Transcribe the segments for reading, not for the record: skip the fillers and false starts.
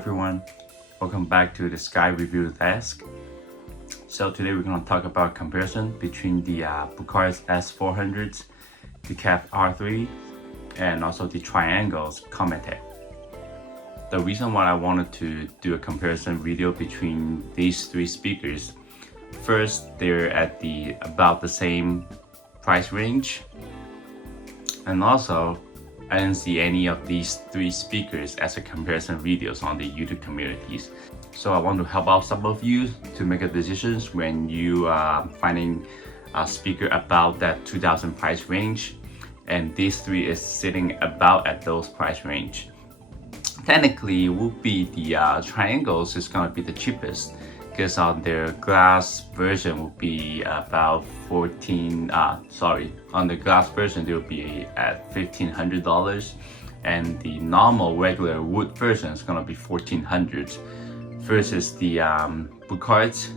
everyone, welcome back to the Sky Review Desk. So today we're going to talk about comparison between the Buchardt S400, the KEF R3, and also the triangles Comete. The reason why I wanted to do a comparison video between these three speakers, first, they're at about the same price range, and also I didn't see any of these three speakers as a comparison videos on the YouTube communities. So I want to help out some of you to make a decisions when you are finding a speaker about that 2000 price range, and these three is sitting about at those price range. Technically, it will be the triangles is gonna be the cheapest, because on their glass version will be about on the glass version they will be at $1,500, and the normal regular wood version is gonna be $1,400 versus the Buchardt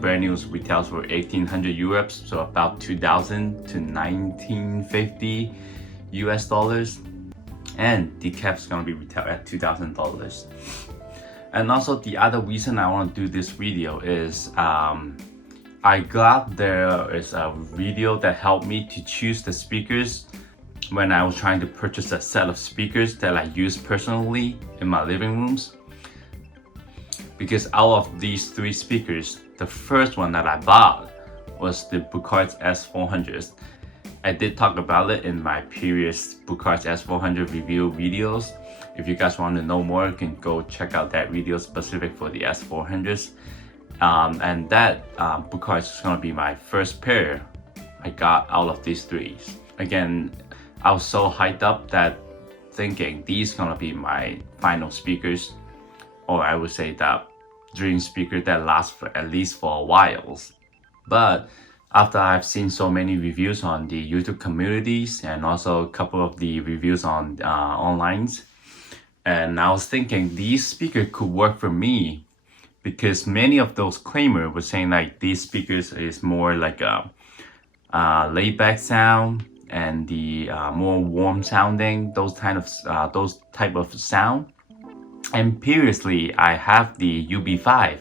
brand new retails for 1,800 euros, so about 2,000 to 1,950 US dollars, and the KEF is gonna be retailed at $2,000. And also the other reason I want to do this video is I got there is a video that helped me to choose the speakers when I was trying to purchase a set of speakers that I use personally in my living rooms. Because out of these three speakers, the first one that I bought was the Buchardt S400. I did talk about it in my previous Buchardt S400 review videos. If you guys want to know more, you can go check out that video specific for the S400s. And that Buchardt is going to be my first pair I got out of these three. Again, I was so hyped up that thinking these going to be my final speakers, or I would say that dream speaker that lasts for at least for a while. But after I've seen so many reviews on the YouTube communities and also a couple of the reviews on online, and I was thinking these speakers could work for me, because many of those claimers were saying like these speakers is more like a laid back sound and the more warm sounding, those type of sound. And previously I have the UB5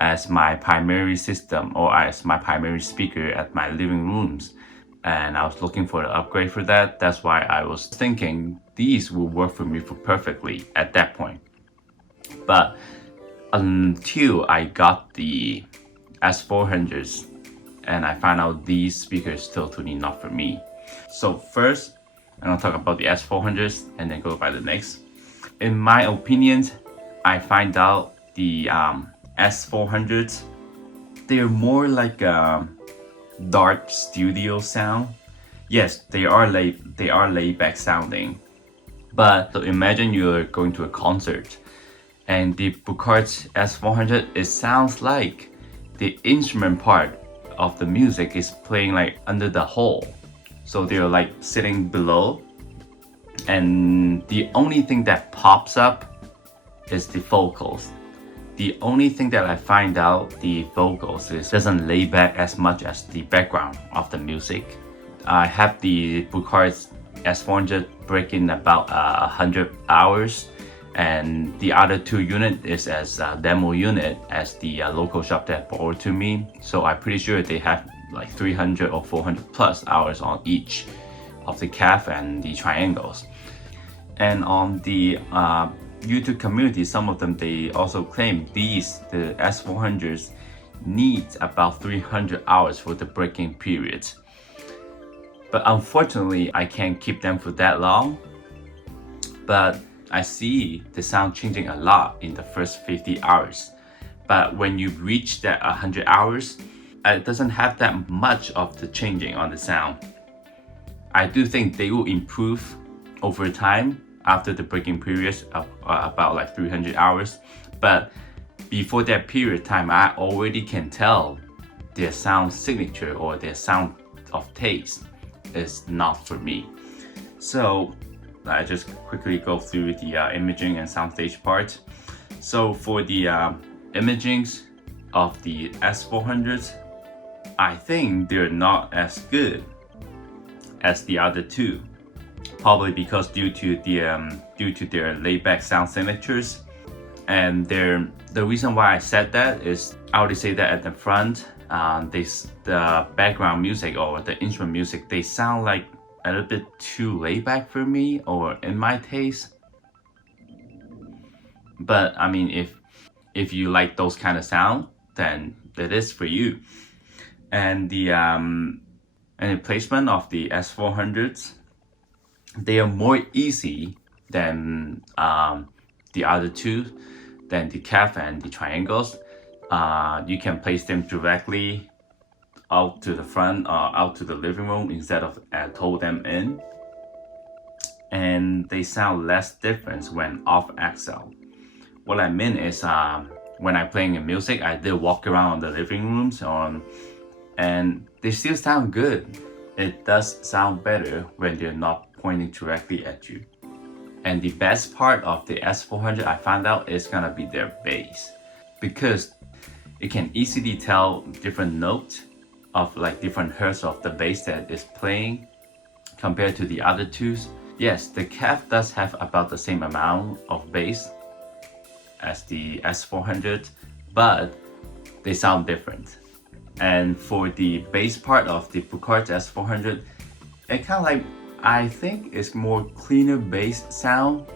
as my primary system, or as my primary speaker at my living rooms, and I was looking for an upgrade for that. That's why I was thinking these will work for me perfectly at that point. But until I got the S400s, and I found out these speakers totally not for me. So first, I'm gonna talk about the S400s and then go by the next. In my opinion, I find out the S400s, they're more like a dark studio sound. Yes, they are laid back sounding, but so imagine you're going to a concert and the Buchardt S400, it sounds like the instrument part of the music is playing like under the hole, so they're like sitting below, and the only thing that pops up is the vocals. The only thing that I find out the vocals is doesn't lay back as much as the background of the music. I have the Buchardt S400 breaking about 100 hours, and the other two unit is as a demo unit as the local shop that brought to me. So I'm pretty sure they have like 300 or 400 plus hours on each of the KEF and the triangles. And on the YouTube community, some of them, they also claim the S400s needs about 300 hours for the breaking period. But unfortunately, I can't keep them for that long. But I see the sound changing a lot in the first 50 hours. But when you reach that 100 hours, it doesn't have that much of the changing on the sound. I do think they will improve over time after the breaking period of about like 300 hours. But before that period of time, I already can tell their sound signature or their sound of taste is not for me. So I just quickly go through the imaging and soundstage part. So for the imagings of the S400s, I think they're not as good as the other two. Probably because due to their laid-back sound signatures, And the reason why I said that is I already say that at the front, the background music or the instrument music, they sound like a little bit too laid back for me or in my taste. But I mean, if you like those kind of sound, then it is for you. And the placement of the S400s, they are more easy than the other two, than the KEF and the triangles. You can place them directly out to the front or out to the living room instead of tow them in. And they sound less different when off axle. What I mean is when I'm playing in music, I did walk around the living rooms and they still sound good. It does sound better when they're not pointing directly at you. And the best part of the S400 I found out is gonna be their bass, because it can easily tell different notes of like different hertz of the bass that is playing compared to the other twos. Yes, the KEF does have about the same amount of bass as the S400, but they sound different. And for the bass part of the Buchardt S400, it kind of like, I think it's more cleaner bass sound.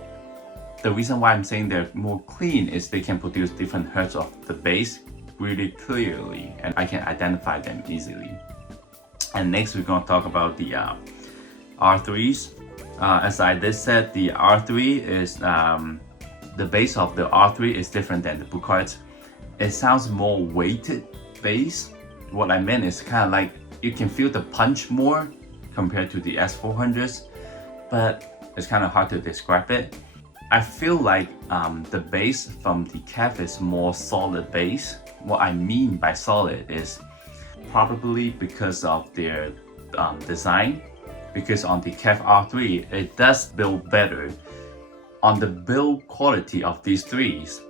The reason why I'm saying they're more clean is they can produce different hertz of the bass really clearly, and I can identify them easily. And next we're going to talk about the R3s. As I just said, the R3 is the bass of the R3 is different than the Buchardt. It sounds more weighted bass. What I meant is kind of like you can feel the punch more compared to the S400s, but it's kind of hard to describe it. I feel like the bass from the KEF is more solid bass. What I mean by solid is probably because of their design, because on the KEF R3 it does build better. On the build quality of these threes,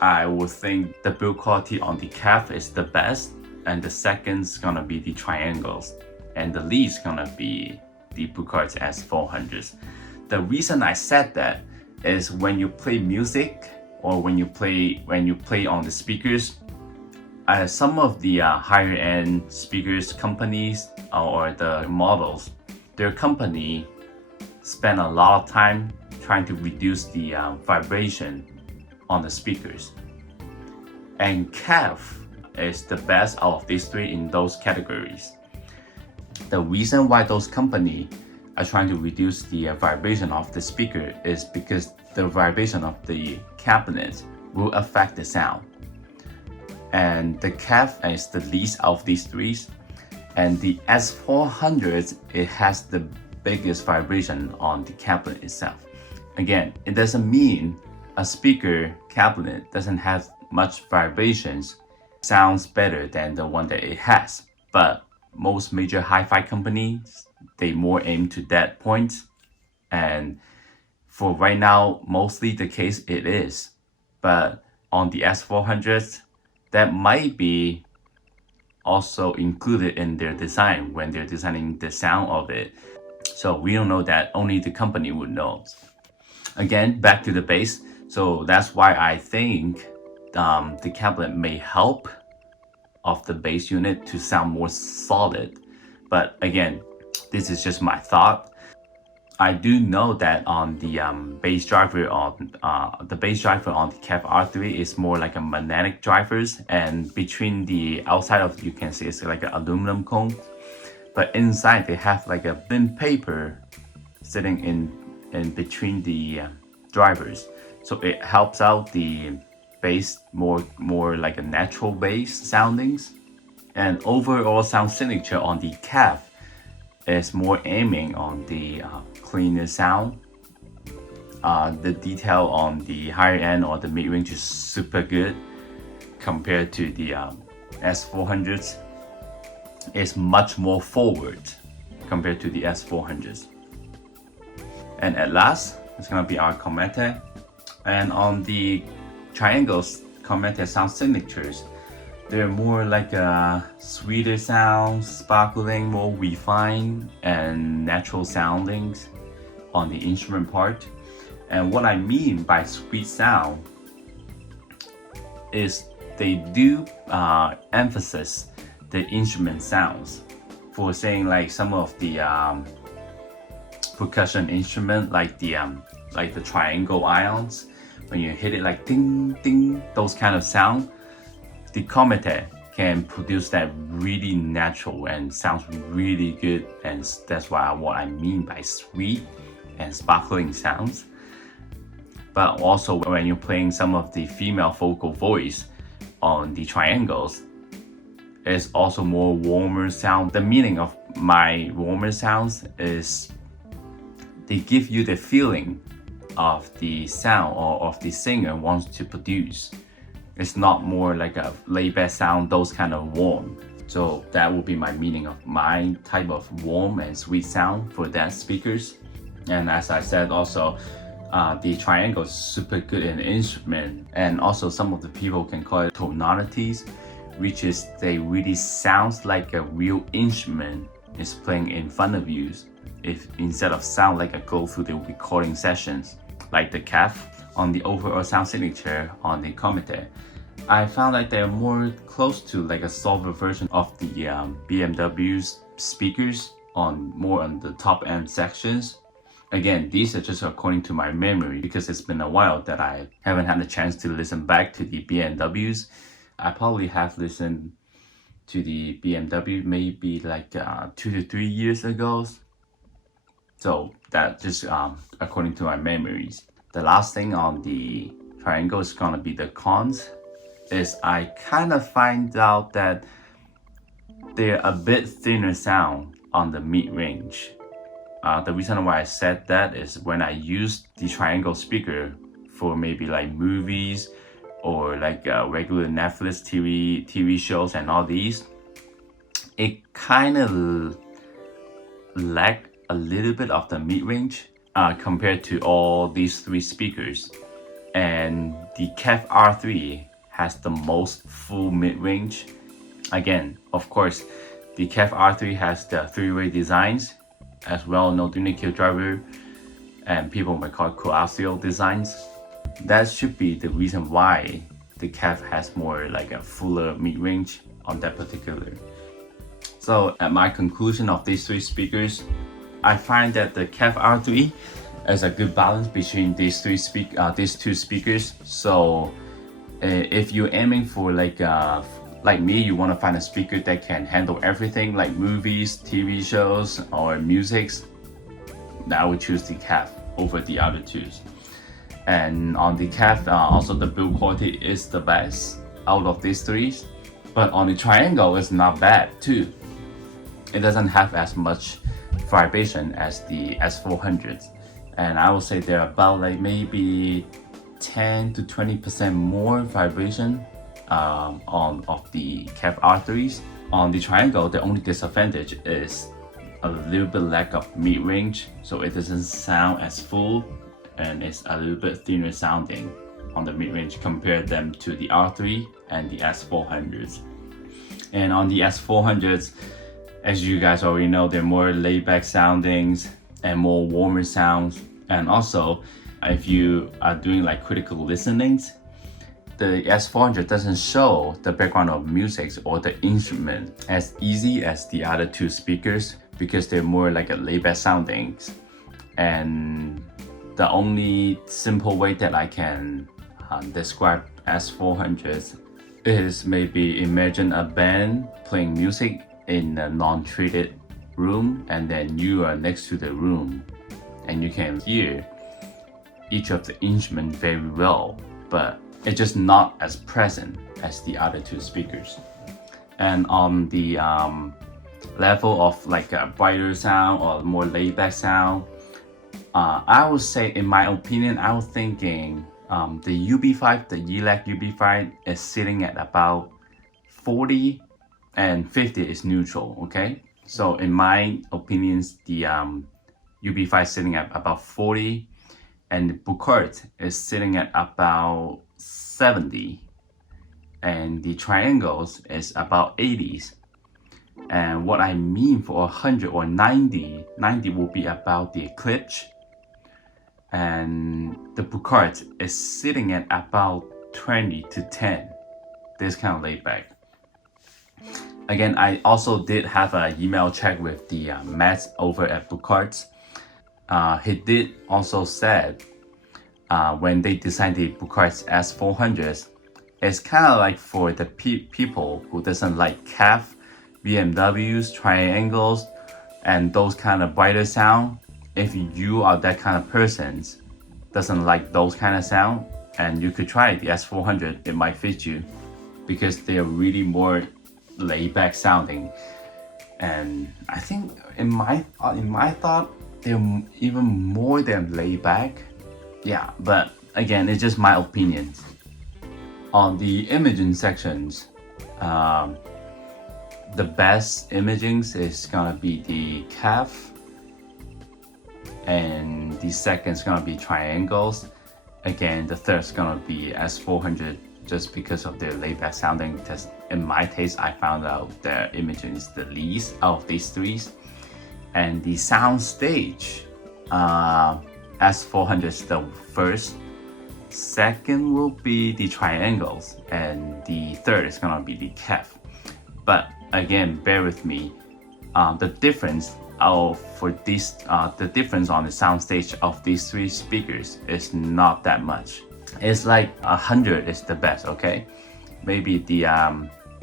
I would think the build quality on the KEF is the best, and the second's gonna be the triangles, and the lead's gonna be the Buchardt S400s. The reason I said that is when you play music or when you play on the speakers, some of the higher end speakers companies or the models, their company spend a lot of time trying to reduce the vibration on the speakers. And KEF is the best out of these three in those categories. The reason why those companies are trying to reduce the vibration of the speaker is because the vibration of the cabinet will affect the sound. And the KEF is the least of these three, and the S400, it has the biggest vibration on the cabinet itself. Again, it doesn't mean a speaker cabinet doesn't have much vibrations, sounds better than the one that it has, but most major hi-fi companies, they more aim to that point, and for right now, mostly the case it is. But on the S400s, that might be also included in their design when they're designing the sound of it. So we don't know that, only the company would know. Again, back to the bass. So that's why I think the cabinet may help of the bass unit to sound more solid. But again, this is just my thought. I do know that on the bass driver on the KEF R3 is more like a magnetic drivers, and between the outside of, you can see it's like an aluminum cone, but inside they have like a thin paper sitting in between the drivers, so it helps out the bass more like a natural bass soundings. And overall sound signature on the KEF is more aiming on the cleaner sound. The detail on the higher end or the mid-range is super good compared to the S400s. It's much more forward compared to the S400s. And at last, it's gonna be our Comete. And on the triangles, Comete sound signatures, they're more like a sweeter sound, sparkling, more refined and natural soundings on the instrument part. And what I mean by sweet sound is they do emphasize the instrument sounds. For saying like some of the percussion instrument, like the triangle ions, when you hit it like ding ding, those kind of sound, the Comete can produce that really natural and sounds really good, and that's what I mean by sweet and sparkling sounds. But also when you're playing some of the female vocal voice on the triangles, it's also more warmer sound. The meaning of my warmer sounds is they give you the feeling of the sound or of the singer wants to produce. It's not more like a laid-back sound, those kind of warm. So that would be my meaning of my type of warm and sweet sound for that speakers. And as I said also, the triangle is super good in instrument, and also some of the people can call it tonalities, which is they really sounds like a real instrument is playing in front of you, if instead of sound like a go through the recording sessions, like the KEF on the overall sound signature on the Comete. I found like they're more close to like a softer version of the BMW's speakers more on the top end sections. Again, these are just according to my memory, because it's been a while that I haven't had a chance to listen back to the BMWs. I probably have listened to the BMW maybe like 2 to 3 years ago. So that just according to my memories. The last thing on the triangle is gonna be the cons. Is I kind of find out that they're a bit thinner sound on the mid-range. The reason why I said that is when I use the triangle speaker for maybe like movies or like regular Netflix TV shows and all these, it kind of lack a little bit of the mid-range compared to all these three speakers. And the KEF R3 has the most full mid-range. Again, of course, the KEF R3 has the three-way designs, as well no tuning kill driver, and people might call it coaxial designs. That should be the reason why the KEF has more like a fuller mid-range on that particular. So at my conclusion of these three speakers, I find that the KEF R3 is a good balance between these two speakers. So if you're aiming for like me, you want to find a speaker that can handle everything like movies, TV shows, or musics, I would choose the KEF over the other two. And on the KEF, also the build quality is the best out of these three. But on the triangle, it's not bad too. It doesn't have as much vibration as the S400, and I would say they're about like maybe 10 to 20% more vibration of the KEF R3s. On the triangle, the only disadvantage is a little bit lack of mid-range, so it doesn't sound as full, and it's a little bit thinner sounding on the mid-range compared them to the R3 and the S400s. And on the S400s, as you guys already know, they're more laid-back soundings and more warmer sounds. And also, if you are doing like critical listenings, the S400 doesn't show the background of music or the instrument as easy as the other two speakers, because they're more like a laid-back soundings. And the only simple way that I can describe S400s is maybe imagine a band playing music in a non-treated room, and then you are next to the room and you can hear each of the instruments very well, but it's just not as present as the other two speakers. And on the level of like a brighter sound or more laid-back sound, I would say, in my opinion, I was thinking the UB5, the ELAC UB5 is sitting at about 40 and 50 is neutral, okay? So in my opinions, the UB5 is sitting at about 40, and the Buchardt is sitting at about 70, and the triangles is about 80s. And what I mean for 100 or 90 will be about the Eclipse, and the Buchardt is sitting at about 20 to 10. this kind of laid back. Again, I also did have an email check with the Matt over at Buchardt. He did also said when they designed the Buchardt S400, it's kind of like for the people who doesn't like KEF, BMWs, triangles, and those kind of brighter sound. If you are that kind of person, doesn't like those kind of sound, and you could try the S400, it might fit you because they are really more laid back sounding. And I think in my thought, they're even more than laid back. Yeah, but again, it's just my opinion. On the imaging sections, the best imaging is gonna be the KEF, and the second is gonna be triangles. Again, the third is gonna be S400, just because of their laid back sounding. Because in my taste, I found out their imaging is the least out of these three. And the sound stage, S400 is the first. Second will be the triangles, and the third is gonna be the KEF. But again, bear with me. The difference the difference on the sound stage of these three speakers is not that much. It's like 100 is the best, okay? Maybe the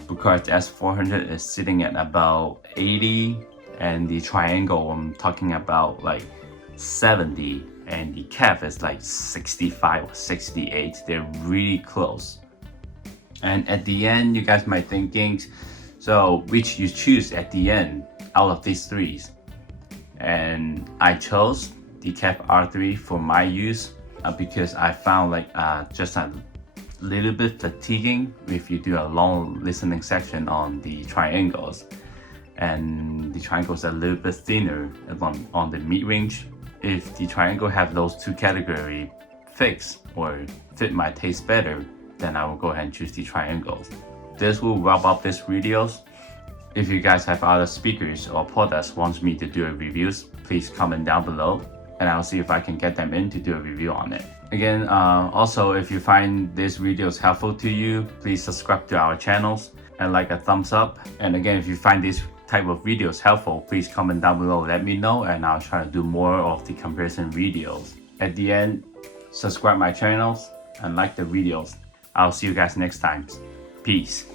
Buchardt S400 is sitting at about 80, and the triangle I'm talking about like 70, and the KEF is like 65 or 68. They're really close. And at the end, you guys might thinking, so which you choose at the end out of these three? And I chose the KEF R3 for my use because I found like just a little bit fatiguing if you do a long listening section on the triangles, and the triangles are a little bit thinner on the mid-range. If the triangle have those two categories fixed or fit my taste better, then I will go ahead and choose the triangles. This will wrap up this videos. If you guys have other speakers or products wants me to do a reviews, please comment down below, and I'll see if I can get them in to do a review on it. Again, also if you find these videos helpful to you, please subscribe to our channels and like a thumbs up. And again, if you find this type of videos helpful, please comment down below, let me know, and I'll try to do more of the comparison videos. At the end, subscribe my channels and like the videos. I'll see you guys next time. Peace.